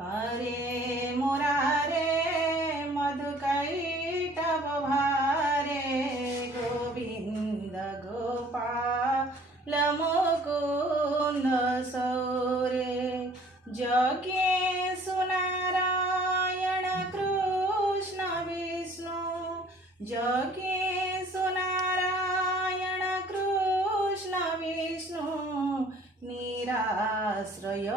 हरे मुरारे मधुकैटभ भारे गोविंद गोपाल मुकुंद सौरे जगेशु नारायण कृष्ण विष्णु जगेशु नारायण कृष्ण विष्णु निराश्रय